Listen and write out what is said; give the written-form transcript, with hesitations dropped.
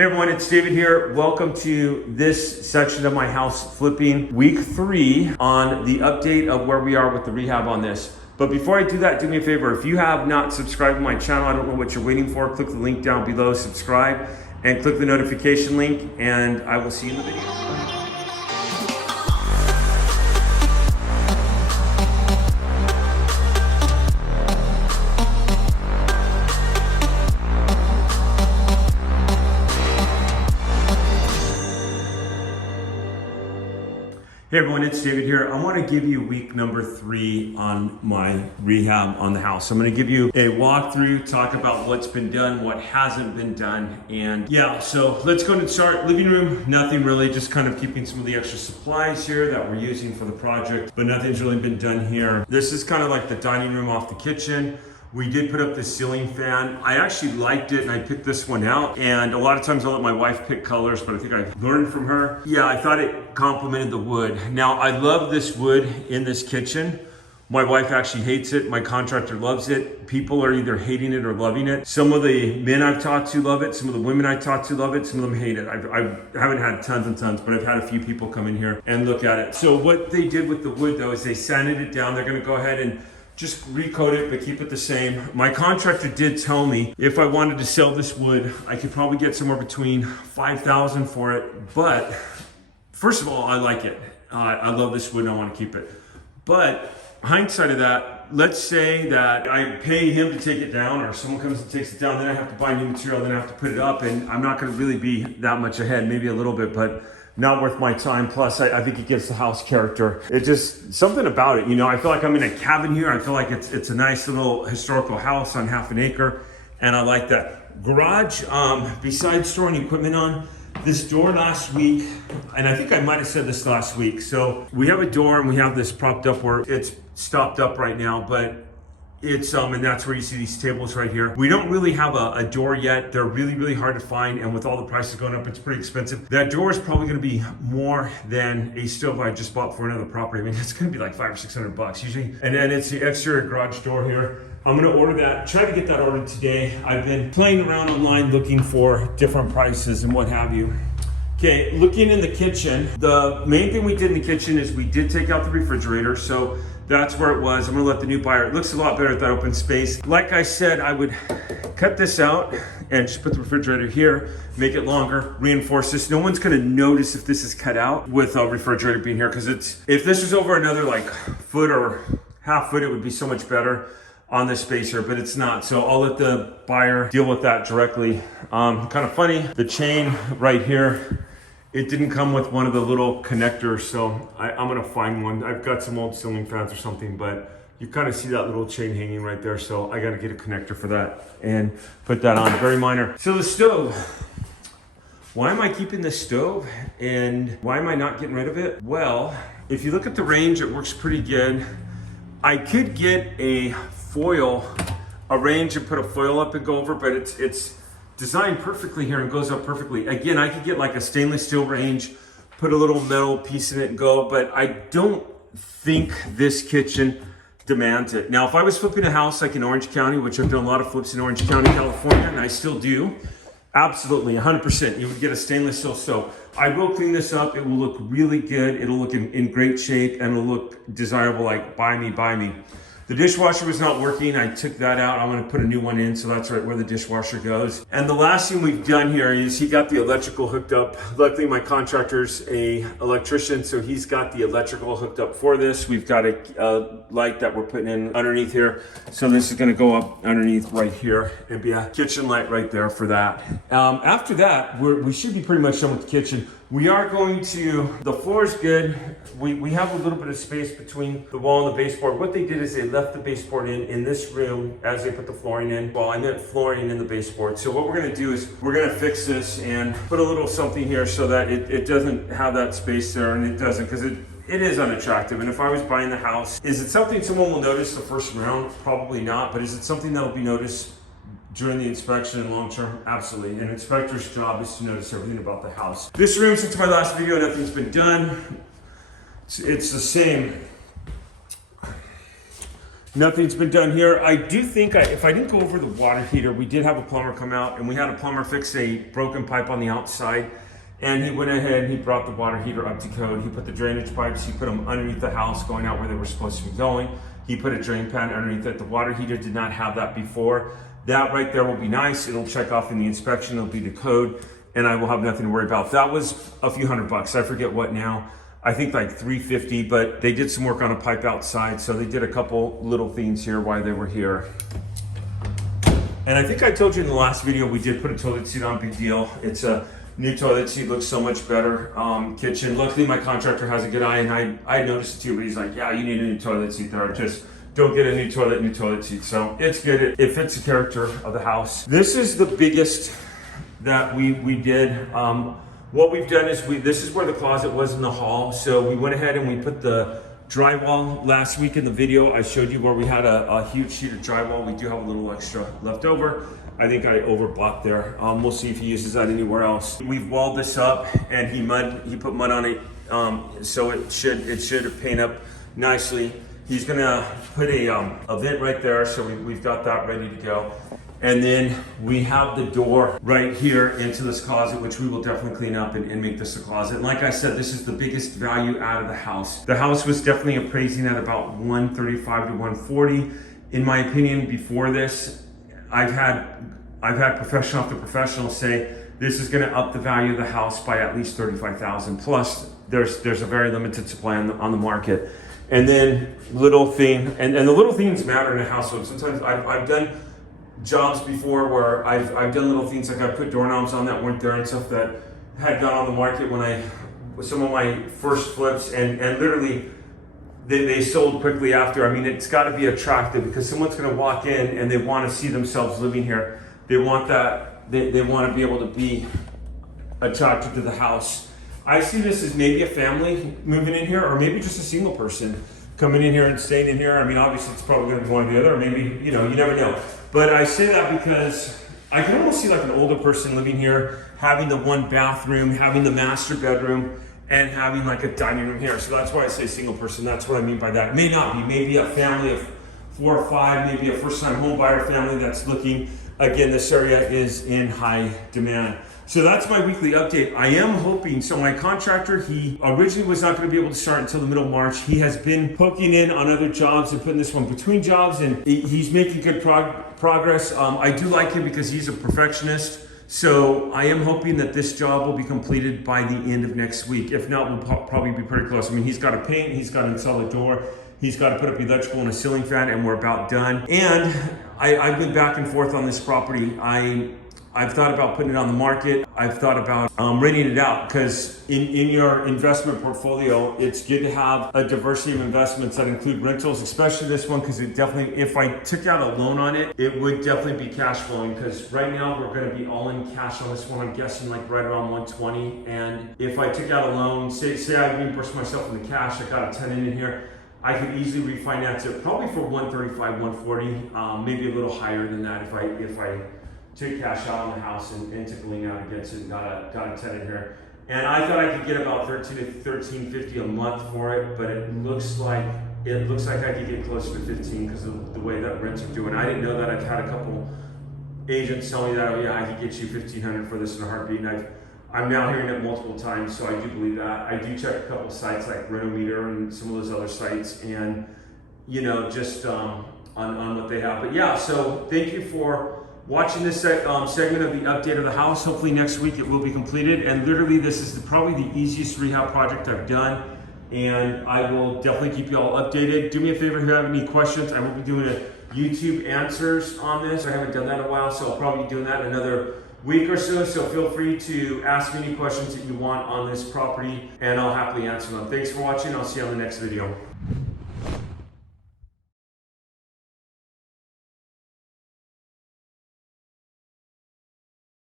Hey everyone, it's David here. Welcome to this section of my house flipping week 3 on the update of where we are with the rehab on this. But before I do that, do me a favor. If you have not subscribed to my channel, I don't know what you're waiting for, click the link down below, subscribe, and click the notification link, and I will see you in the video. Hey everyone, it's David here. I want to give you week number 3 on my rehab on the house. I'm going to give you a walkthrough, talk about what's been done, what hasn't been done, and yeah, so let's go and start. Living room, nothing really, just kind of keeping some of the extra supplies here that we're using for the project, but nothing's really been done here. This is kind of like the dining room off the kitchen. We did put up this ceiling fan. I actually liked it and I picked this one out. And a lot of times I'll let my wife pick colors, but I think I learned from her. Yeah, I thought it complemented the wood. Now I love this wood in this kitchen. My wife actually hates it. My contractor loves it. People are either hating it or loving it. Some of the men I've talked to love it. Some of the women I've talked to love it. Some of them hate it. I haven't had tons and tons, but I've had a few people come in here and look at it. So what they did with the wood though is they sanded it down. They're gonna go ahead and just recoat it, but keep it the same. My contractor did tell me if I wanted to sell this wood, I could probably get somewhere between $5,000 for it. But first of all, I like it. I love this wood and I want to keep it. But hindsight of that, let's say that I pay him to take it down or someone comes and takes it down, then I have to buy new material, then I have to put it up, and I'm not gonna really be that much ahead, maybe a little bit, but not worth my time. Plus, I think it gives the house character. It's just something about it, you know. I feel like I'm in a cabin here. I feel like it's a nice little historical house on half an acre, and I like that. Garage, besides storing equipment on, this door last week, and I think I might have said this last week. So we have a door and we have this propped up where it's stopped up right now, but it's and that's where you see these tables right here. We don't really have a door yet. They're really, really hard to find, and with all the prices going up, it's pretty expensive. That door is probably gonna be more than a stove I just bought for another property. I mean, it's gonna be like $500 or $600 usually. And then it's the exterior garage door here. I'm gonna order that, try to get that ordered today. I've been playing around online looking for different prices and what have you. Okay, looking in the kitchen, the main thing we did in the kitchen is we did take out the refrigerator. So that's where it was. I'm gonna let the new buyer, it looks a lot better at that open space. Like I said, I would cut this out and just put the refrigerator here, make it longer, reinforce this. No one's gonna notice if this is cut out with a refrigerator being here, because if this was over another like foot or half foot, it would be so much better on this space here, but it's not. So I'll let the buyer deal with that directly. Kind of funny, the chain right here, it didn't come with one of the little connectors, so I'm gonna find one. I've got some old ceiling fans or something, but you kind of see that little chain hanging right there, so I gotta get a connector for that and put that on, very minor. So the stove, why am I keeping this stove and why am I not getting rid of it? Well, if you look at the range, it works pretty good. I could get a range and put a foil up and go over, but it's designed perfectly here and goes up perfectly. Again, I could get like a stainless steel range, put a little metal piece in it and go, but I don't think this kitchen demands it. Now, if I was flipping a house like in Orange County, which I've done a lot of flips in Orange County, California, and I still do, absolutely, 100%, you would get a stainless steel stove. I will clean this up. It will look really good. It'll look in great shape and it'll look desirable, like buy me, buy me. The dishwasher was not working. I took that out. I'm gonna put a new one in, so that's right where the dishwasher goes. And the last thing we've done here is he got the electrical hooked up. Luckily, my contractor's a electrician, so he's got the electrical hooked up for this. We've got a light that we're putting in underneath here. So this is gonna go up underneath right here and be a kitchen light right there for that. After that, we should be pretty much done with the kitchen. We are going to, the floor is good. We have a little bit of space between the wall and the baseboard. What they did is they left the baseboard in this room as they put the flooring in. Well, I meant flooring in the baseboard. So what we're gonna do is we're gonna fix this and put a little something here so that it doesn't have that space there, and it doesn't, because it is unattractive. And if I was buying the house, is it something someone will notice the first round? Probably not, but is it something that'll be noticed during the inspection and long term? Absolutely. An inspector's job is to notice everything about the house. This room, since my last video, nothing's been done. It's the same. Nothing's been done here. I do think if I didn't go over the water heater, we did have a plumber come out and we had a plumber fix a broken pipe on the outside. And he went ahead and he brought the water heater up to code. He put the drainage pipes, he put them underneath the house going out where they were supposed to be going. He put a drain pan underneath it. The water heater did not have that before. That right there will be nice. It'll check off in the inspection. It'll be the code and I will have nothing to worry about. That was a few $100. I forget what now. I think like $350, but they did some work on a pipe outside. So they did a couple little things here while they were here. And I think I told you in the last video, we did put a toilet seat on, big deal. It's a new toilet seat, looks so much better. Kitchen, luckily my contractor has a good eye and I noticed it too, but he's like, yeah, you need a new toilet seat there. Just don't get a new toilet seat. So it's good, it fits the character of the house. This is the biggest that we did. What we've done is this is where the closet was in the hall. So we went ahead and we put the drywall. Last week in the video, I showed you where we had a huge sheet of drywall. We do have a little extra left over. I think I overbought there. We'll see if he uses that anywhere else. We've walled this up and he put mud on it. So it should paint up nicely. He's gonna put a vent right there. So we've got that ready to go. And then we have the door right here into this closet, which we will definitely clean up and make this a closet. And like I said, this is the biggest value out of the house. The house was definitely appraising at about 135 to 140. In my opinion, before this, I've had professional after professional say, this is gonna up the value of the house by at least 35,000. Plus, there's a very limited supply on the market. And then little thing, and the little things matter in a household. Sometimes I've done jobs before where I've done little things like I put doorknobs on that weren't there and stuff that had gone on the market with some of my first flips and literally they sold quickly after. I mean, it's got to be attractive because someone's going to walk in and they want to see themselves living here. They want that, they want to be able to be attracted to the house. I see this as maybe a family moving in here or maybe just a single person coming in here and staying in here. I mean, obviously it's probably going to be one or the other, or maybe, you never know. But I say that because I can almost see like an older person living here, having the one bathroom, having the master bedroom, and having like a dining room here. So that's why I say single person. That's what I mean by that. It may not be, maybe a family of 4 or 5, maybe a first-time home buyer family that's looking. Again, this area is in high demand. So that's my weekly update. I am hoping, so my contractor, he originally was not going to be able to start until the middle of March. He has been poking in on other jobs and putting this one between jobs, and he's making good progress. I do like him because he's a perfectionist. So I am hoping that this job will be completed by the end of next week. If not, we'll probably be pretty close. I mean, he's got to paint, he's got to install a door, he's got to put up electrical and a ceiling fan, and we're about done. And I've been back and forth on this property. I've thought about putting it on the market. I've thought about renting it out because in your investment portfolio, it's good to have a diversity of investments that include rentals, especially this one, because it definitely, if I took out a loan on it, it would definitely be cash flowing because right now we're going to be all in cash on this one. I'm guessing like right around 120. And if I took out a loan, say I reimbursed myself in the cash, I got a tenant in here, I could easily refinance it probably for 135, 140, maybe a little higher than that if I took cash out on the house and took a lien out against it and got a tenant here. And I thought I could get about $13 to $13.50 a month for it, but it looks like I could get closer to 15 because of the way that rents are doing. I didn't know that. I've had a couple agents tell me that, oh yeah, I could get you $1,500 for this in a heartbeat. And I'm now hearing it multiple times, so I do believe that. I do check a couple sites like Renometer and some of those other sites, and just on what they have. But yeah, so thank you for watching this segment of the update of the house. Hopefully next week it will be completed. And literally this is probably the easiest rehab project I've done. And I will definitely keep you all updated. Do me a favor if you have any questions. I will be doing a YouTube answers on this. I haven't done that in a while, so I'll probably be doing that in another week or so. So feel free to ask me any questions that you want on this property and I'll happily answer them. Thanks for watching. I'll see you on the next video.